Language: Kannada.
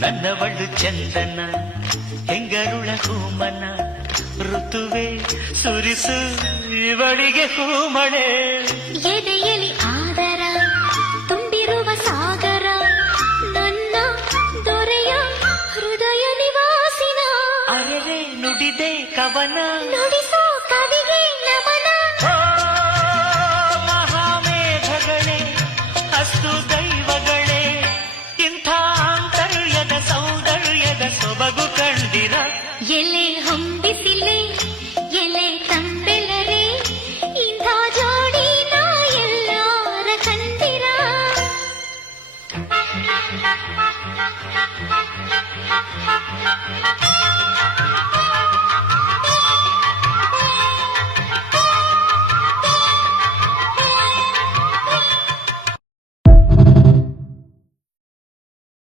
ನನ್ನವಳು ಚಂದನ ಹೆಂಗರುಳ ಹೂಮನ ಋತುವೆ ಸುರಿಸು ಇವಳಿಗೆ ಹೂಮಳೆ ಎದೆಯಲಿ ಆದರ ತುಂಬಿರುವ ಸಾಗರ ನನ್ನ ದೊರೆಯ ಹೃದಯ ನಿವಾಸಿನ ಅರೆರೆ ನುಡಿದೆ ಕವನ ನುಡಿಸೋ ಕವಿಗೆ ನಮನ ಮಹಾಮೇಘಗಳೇ ಅಸ್ತು ದೈವಗಳೇ ಇಂಥ ಆಂತರ್ಯದ ಸೌಂದರ್ಯದ ಸೊಬಗು ಕಂಡಿರ ಎಲೆ ಹೊಂಬಿಸಿಲೆ ಎಲೆ ತಂಬೆಲರೆ ಇಂಥ ಜೋಡಿ ನಾ ಎಲ್ಲಾರ ಕಂದಿರ